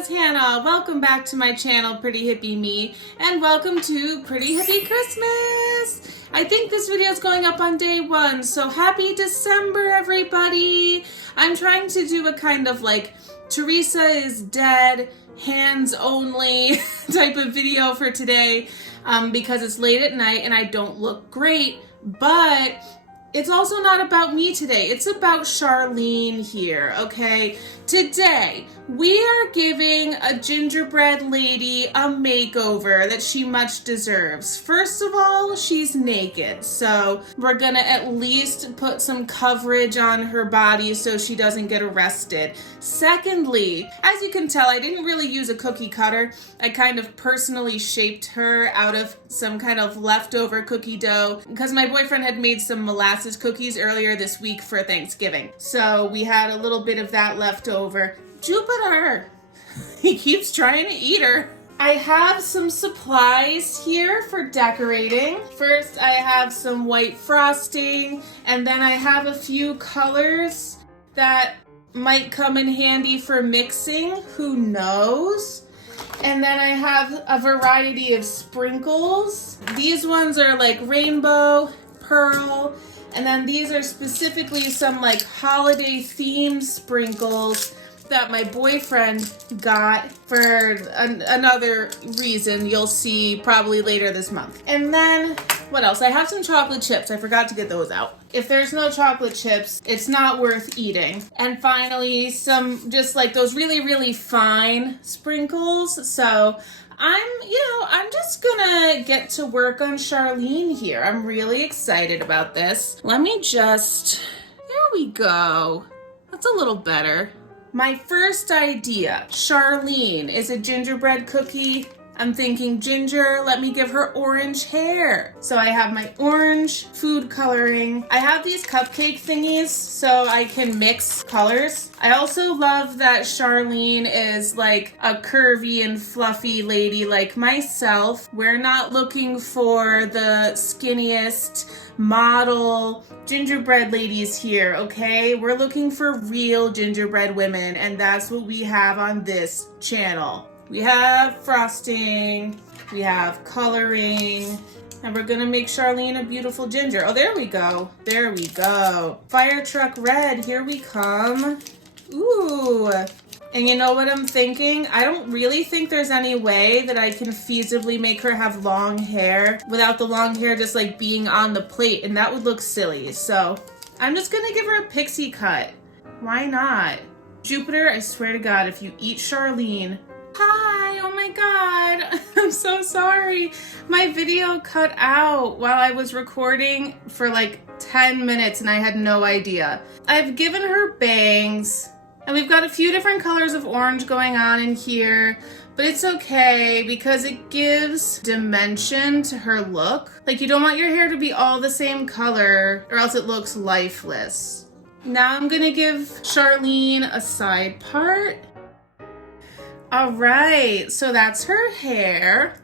is Hannah. Welcome back to my channel, Pretty Hippie Me, and welcome to Pretty Hippie Christmas. I think this video is going up on day 1, so happy December, everybody. I'm trying to do a kind of like Teresa is dead, hands only type of video for today because it's late at night and I don't look great, but it's also not about me today. It's about Charlene here, okay? Today, we are giving a gingerbread lady a makeover that she much deserves. First of all, she's naked, so we're gonna at least put some coverage on her body so she doesn't get arrested. Secondly, as you can tell, I didn't really use a cookie cutter. I kind of personally shaped her out of some kind of leftover cookie dough because my boyfriend had made some molasses cookies earlier this week for Thanksgiving. So we had a little bit of that left over. Jupiter! He keeps trying to eat her. I have some supplies here for decorating. First, I have some white frosting, and then I have a few colors that might come in handy for mixing. Who knows? And then I have a variety of sprinkles. These ones are like rainbow, pearl, and then these are specifically some like holiday themed sprinkles that my boyfriend got for another reason you'll see probably later this month. And then, what else? I have some chocolate chips. I forgot to get those out. If there's no chocolate chips, it's not worth eating. And finally, some just like those really, really fine sprinkles. So I'm just gonna get to work on Charlene here. I'm really excited about this. There we go. That's a little better. My first idea, Charlene is a gingerbread cookie. I'm thinking ginger, let me give her orange hair. So I have my orange food coloring. I have these cupcake thingies so I can mix colors. I also love that Charlene is like a curvy and fluffy lady like myself. We're not looking for the skinniest model gingerbread ladies here, okay? We're looking for real gingerbread women, and that's what we have on this channel. We have frosting, we have coloring, and we're gonna make Charlene a beautiful ginger. Oh, there we go. There we go. Fire truck red, here we come. Ooh. And you know what I'm thinking? I don't really think there's any way that I can feasibly make her have long hair without the long hair just like being on the plate, and that would look silly. So I'm just gonna give her a pixie cut. Why not? Jupiter, I swear to God, if you eat Charlene, hi, oh my God, I'm so sorry. My video cut out while I was recording for like 10 minutes and I had no idea. I've given her bangs and we've got a few different colors of orange going on in here, but it's okay because it gives dimension to her look. Like, you don't want your hair to be all the same color or else it looks lifeless. Now I'm gonna give Charlene a side part. All right, so that's her hair.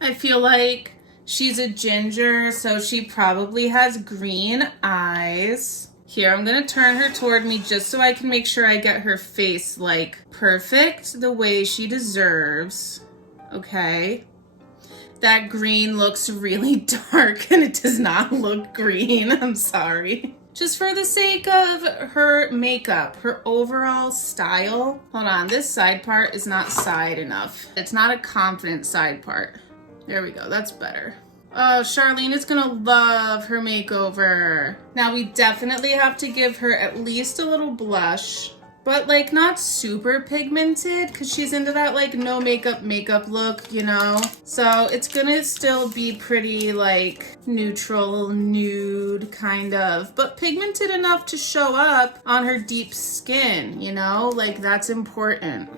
I feel like she's a ginger, so she probably has green eyes. Here, I'm gonna turn her toward me just so I can make sure I get her face like perfect the way she deserves. Okay. That green looks really dark and it does not look green. I'm sorry. Just for the sake of her makeup, her overall style. Hold on, this side part is not side enough. It's not a confident side part. There we go, that's better. Oh, Charlene is gonna love her makeover. Now we definitely have to give her at least a little blush, but like not super pigmented because she's into that like no makeup look, you know? So it's gonna still be pretty like neutral, nude kind of, but pigmented enough to show up on her deep skin, you know? Like that's important.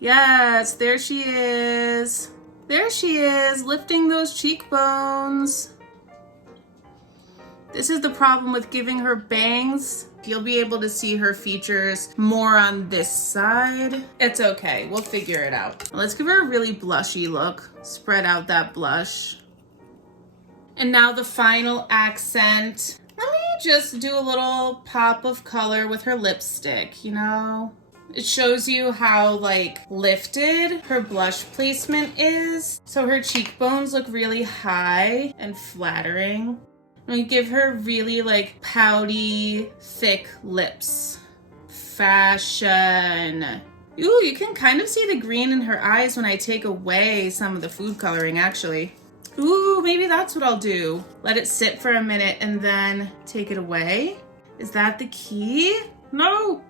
Yes, there she is. There she is, lifting those cheekbones. This is the problem with giving her bangs. You'll be able to see her features more on this side. It's okay, we'll figure it out. Let's give her a really blushy look. Spread out that blush. And now the final accent. Let me just do a little pop of color with her lipstick, you know? It shows you how like lifted her blush placement is. So her cheekbones look really high and flattering. And we give her really like pouty, thick lips. Fashion. Ooh, you can kind of see the green in her eyes when I take away some of the food coloring actually. Ooh, maybe that's what I'll do. Let it sit for a minute and then take it away. Is that the key? No.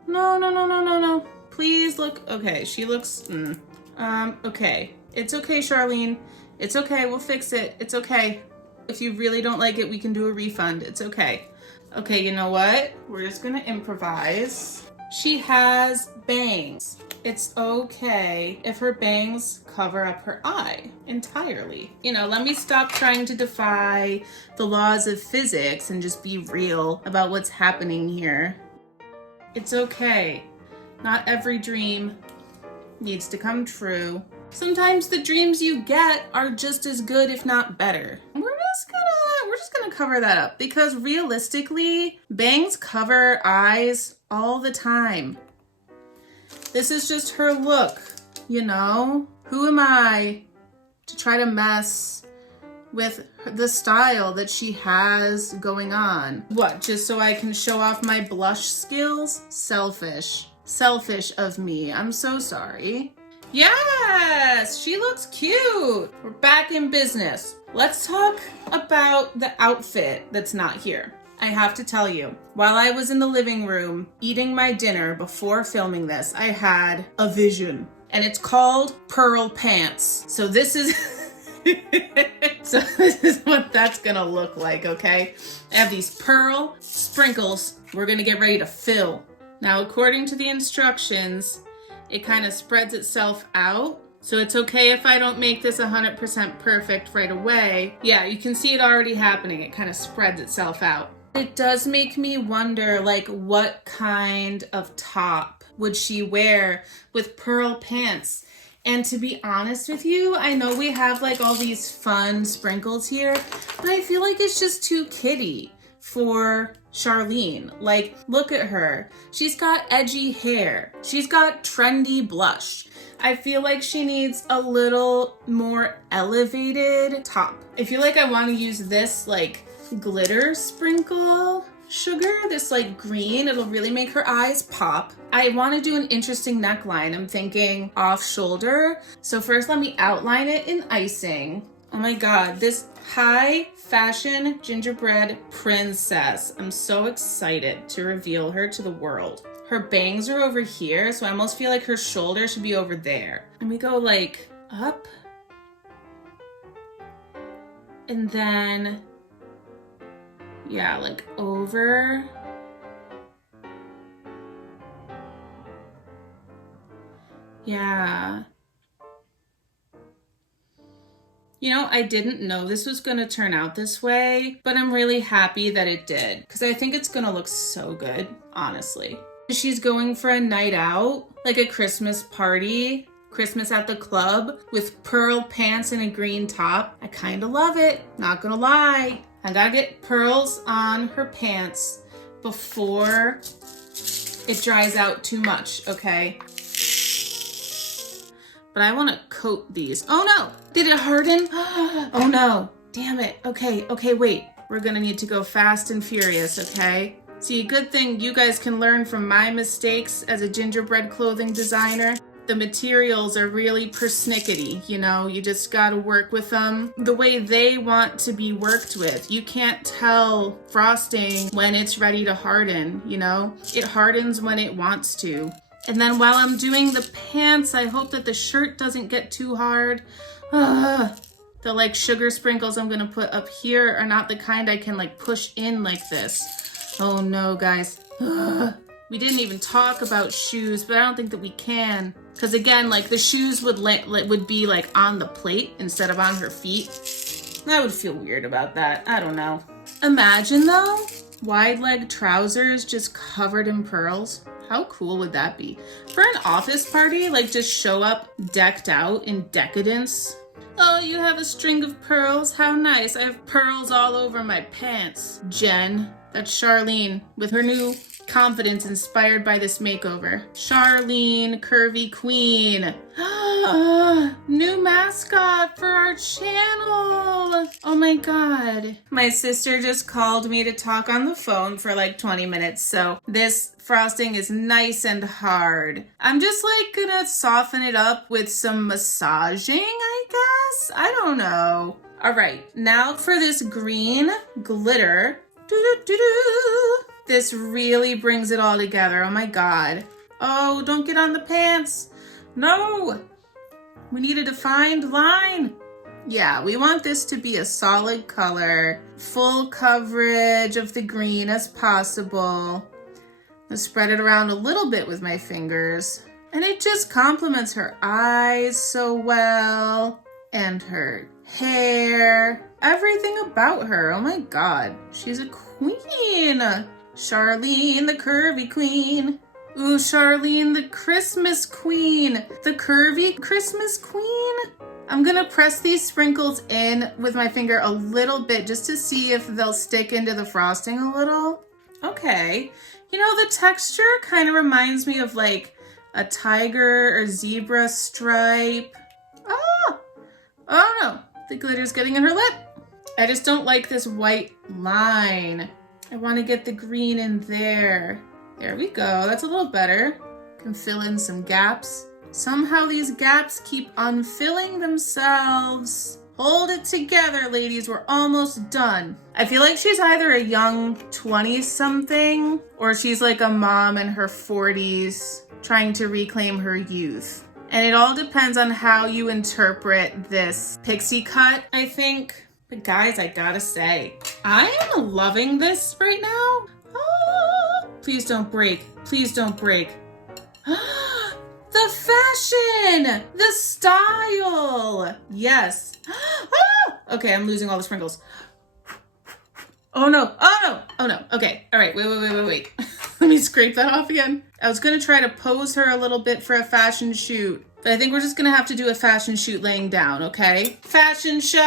Please look. Okay, she looks, okay. It's okay, Charlene. It's okay, we'll fix it. It's okay. If you really don't like it, we can do a refund. It's okay. Okay, you know what? We're just gonna improvise. She has bangs. It's okay if her bangs cover up her eye entirely. You know, let me stop trying to defy the laws of physics and just be real about what's happening here. It's okay. Not every dream needs to come true. Sometimes the dreams you get are just as good, if not better. We're just gonna cover that up because realistically, bangs cover eyes all the time. This is just her look, you know? Who am I to try to mess with the style that she has going on? What, just so I can show off my blush skills? Selfish. Selfish of me. I'm so sorry. Yes, she looks cute. We're back in business. Let's talk about the outfit that's not here. I have to tell you, while I was in the living room eating my dinner before filming this, I had a vision, and it's called pearl pants. So this is this is what that's gonna look like, okay? I have these pearl sprinkles we're gonna get ready to fill. Now, according to the instructions, it kind of spreads itself out. So it's okay if I don't make this 100% perfect right away. Yeah, you can see it already happening. It kind of spreads itself out. It does make me wonder, like, what kind of top would she wear with pearl pants? And to be honest with you, I know we have like all these fun sprinkles here, but I feel like it's just too kiddie for Charlene. Like, look at her. She's got edgy hair. She's got trendy blush. I feel like she needs a little more elevated top. I feel like I want to use this like glitter sprinkle sugar, this like green. It'll really make her eyes pop. I want to do an interesting neckline. I'm thinking off shoulder. So first let me outline it in icing. Oh my God, this high fashion gingerbread princess. I'm so excited to reveal her to the world. Her bangs are over here, so I almost feel like her shoulder should be over there. And we go like up. And then, yeah, like over. Yeah. You know, I didn't know this was gonna turn out this way, but I'm really happy that it did because I think it's gonna look so good, honestly. She's going for a night out, like a Christmas party, Christmas at the club with pearl pants and a green top. I kind of love it, not gonna lie. I gotta get pearls on her pants before it dries out too much, okay? But I want to coat these. Oh no, did it harden? Oh no, damn it. Okay, wait. We're gonna need to go fast and furious, okay? See, good thing you guys can learn from my mistakes as a gingerbread clothing designer. The materials are really persnickety, you know? You just gotta work with them the way they want to be worked with. You can't tell frosting when it's ready to harden, you know? It hardens when it wants to. And then while I'm doing the pants, I hope that the shirt doesn't get too hard. The like sugar sprinkles I'm gonna put up here are not the kind I can like push in like this. Oh no, guys. We didn't even talk about shoes, but I don't think that we can. Because again, like the shoes would be like on the plate instead of on her feet. I would feel weird about that. I don't know. Imagine though, wide leg trousers just covered in pearls. How cool would that be? For an office party, like just show up decked out in decadence. Oh, you have a string of pearls? How nice. I have pearls all over my pants. Jen, that's Charlene with her new confidence inspired by this makeover. Charlene, Curvy Queen. New mascot for our channel. Oh my God. My sister just called me to talk on the phone for like 20 minutes. So this frosting is nice and hard. I'm just like gonna soften it up with some massaging, I guess. I don't know. All right, now for this green glitter. This really brings it all together. Oh my God. Oh, don't get on the pants. No. We need a defined line. Yeah, we want this to be a solid color, full coverage of the green as possible. I'll spread it around a little bit with my fingers. And it just complements her eyes so well, and her hair, everything about her. Oh my God, she's a queen. Charlene, the curvy queen. Ooh, Charlene, the Christmas queen. The curvy Christmas queen. I'm gonna press these sprinkles in with my finger a little bit just to see if they'll stick into the frosting a little. Okay. You know, the texture kind of reminds me of like a tiger or zebra stripe. Oh no, the glitter's getting in her lip. I just don't like this white line. I want to get the green in there. There we go, that's a little better. Can fill in some gaps. Somehow these gaps keep unfilling themselves. Hold it together, ladies, we're almost done. I feel like she's either a young 20-something or she's like a mom in her 40s trying to reclaim her youth. And it all depends on how you interpret this pixie cut, I think. But guys, I gotta say, I am loving this right now. Ah, please don't break. Please don't break. The fashion! The style! Yes. Okay, I'm losing all the sprinkles. Oh no, oh no, oh no. Okay, all right, wait. Let me scrape that off again. I was gonna try to pose her a little bit for a fashion shoot, but I think we're just gonna have to do a fashion shoot laying down, okay? Fashion show!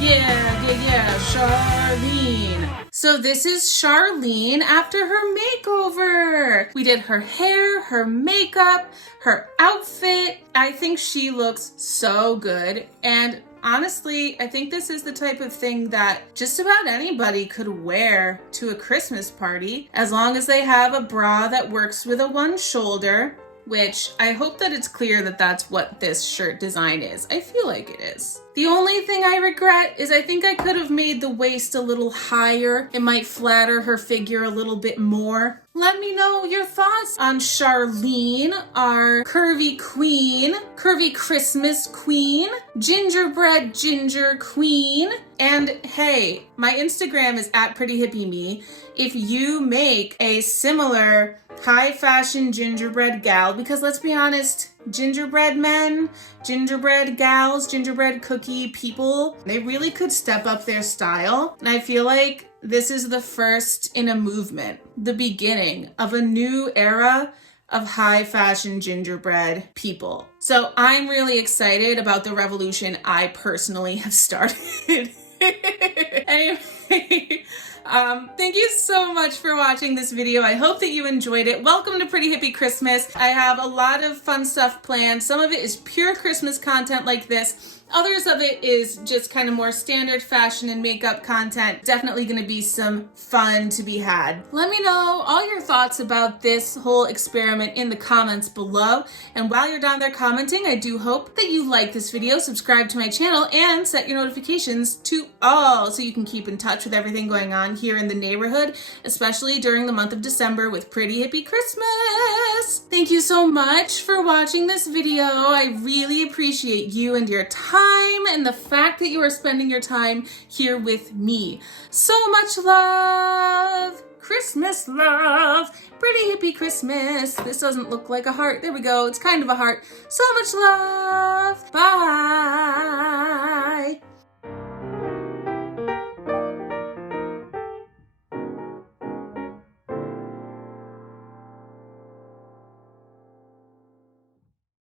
Yeah, Charlene. So this is Charlene after her makeover. We did her hair, her makeup, her outfit. I think she looks so good. And honestly, I think this is the type of thing that just about anybody could wear to a Christmas party, as long as they have a bra that works with a one shoulder, which I hope that it's clear that that's what this shirt design is. I feel like it is. The only thing I regret is I think I could have made the waist a little higher. It might flatter her figure a little bit more. Let me know your thoughts on Charlene, our curvy queen, Curvy Christmas queen, gingerbread ginger queen. And hey, my Instagram is @PrettyHippyMe. If you make a similar high fashion gingerbread gal, because let's be honest, gingerbread men, gingerbread gals, gingerbread cookie people, they really could step up their style. And I feel like this is the first in a movement, the beginning of a new era of high fashion gingerbread people. So I'm really excited about the revolution I personally have started. Anyway, thank you so much for watching this video. I hope that you enjoyed it. Welcome to Pretty Hippie Christmas. I have a lot of fun stuff planned. Some of it is pure Christmas content like this. Others of it is just kind of more standard fashion and makeup content. Definitely going to be some fun to be had. Let me know all your thoughts about this whole experiment in the comments below. And while you're down there commenting, I do hope that you like this video, subscribe to my channel, and set your notifications to all so you can keep in touch with everything going on here in the neighborhood, especially during the month of December with Pretty Hippie Christmas. Thank you so much for watching this video. I really appreciate you and your time and the fact that you are spending your time here with me. So much love, Christmas love, Pretty Hippie Christmas. This doesn't look like a heart. There we go. It's kind of a heart. So much love. Bye.